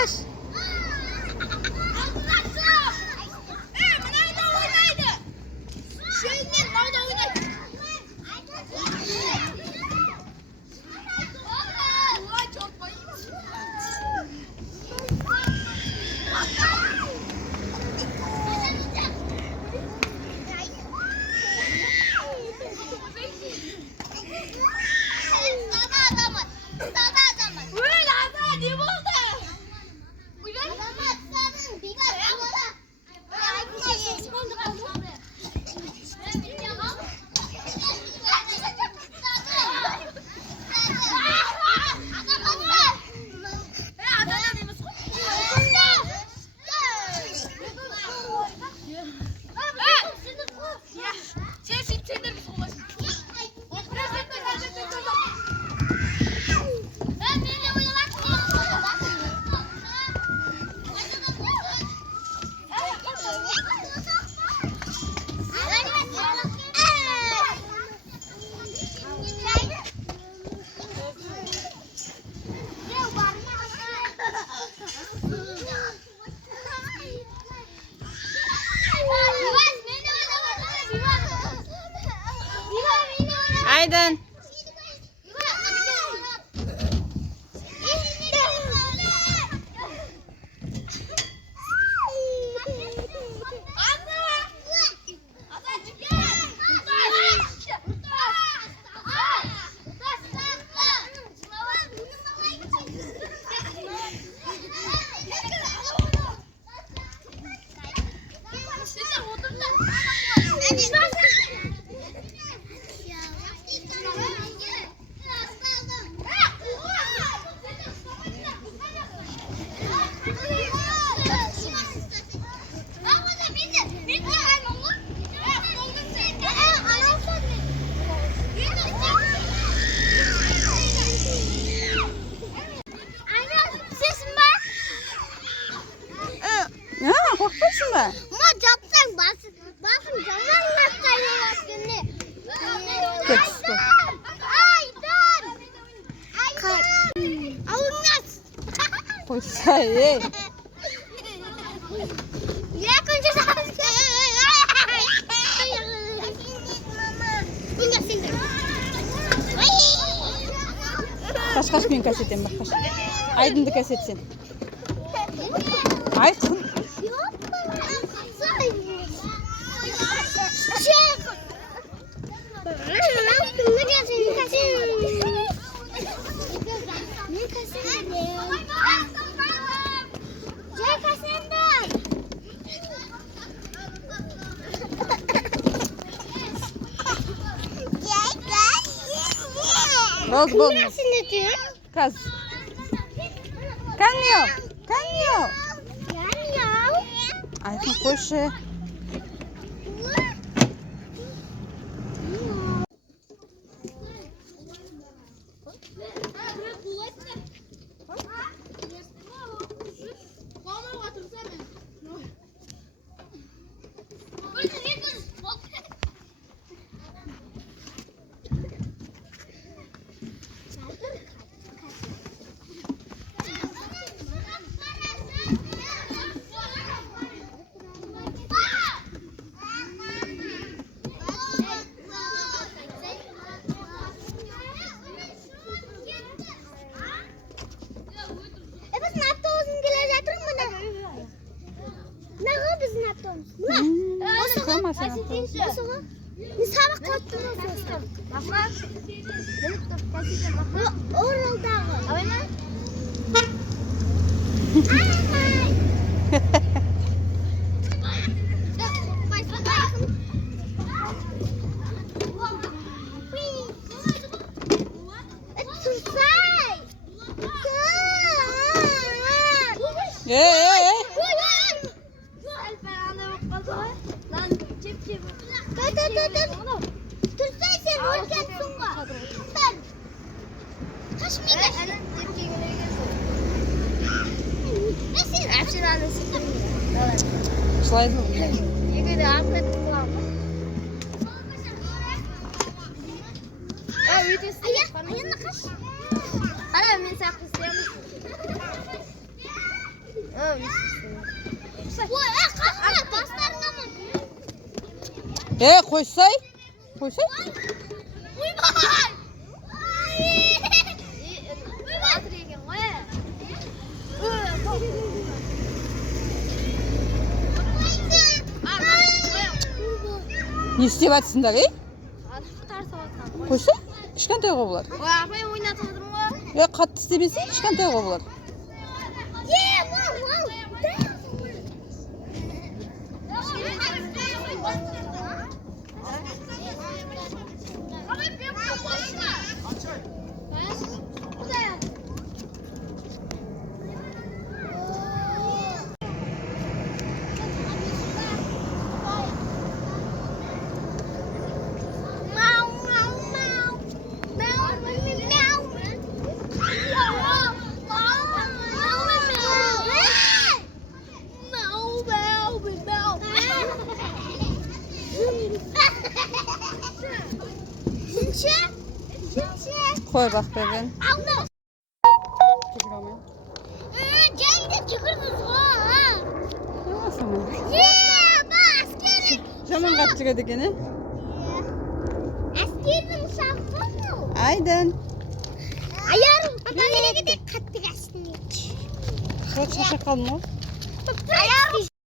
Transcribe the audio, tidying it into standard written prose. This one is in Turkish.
kaç. Aydın. Korkmuyorsun mu? Ama yapsan basın camdan nasıl Kötüsü. Aydın. Alınmaz. Hoşçayı. Yakınca sen. Kaç gün kasetin bak kaç. Aydın da kasetsin. Aydın. Ne oldu bu? Kaz. Kanmıyor. Kanmıyor. Aydın koşu. Slide mı? Ayağına kaç. Ana ben saklı istiyorum. Kalkma baslarına mı? Koysay. Koysay. Uymay. Не істеп жатсыңдар, Қойса, кішкентай ғой бұлар. Қатты істемесе, кішкентай ғой бұлар. Koy bak bebeğim. Allah. Tükür ama. Cengiz tükürdünüz ha. Nasıl mı? Askeri. Zaman kaçtık hadi gene. Askerin şahsı mı? Aydın. Ayarım. Nereye gidip kattık aslında. Kaç yaşa kalma. Ayarım.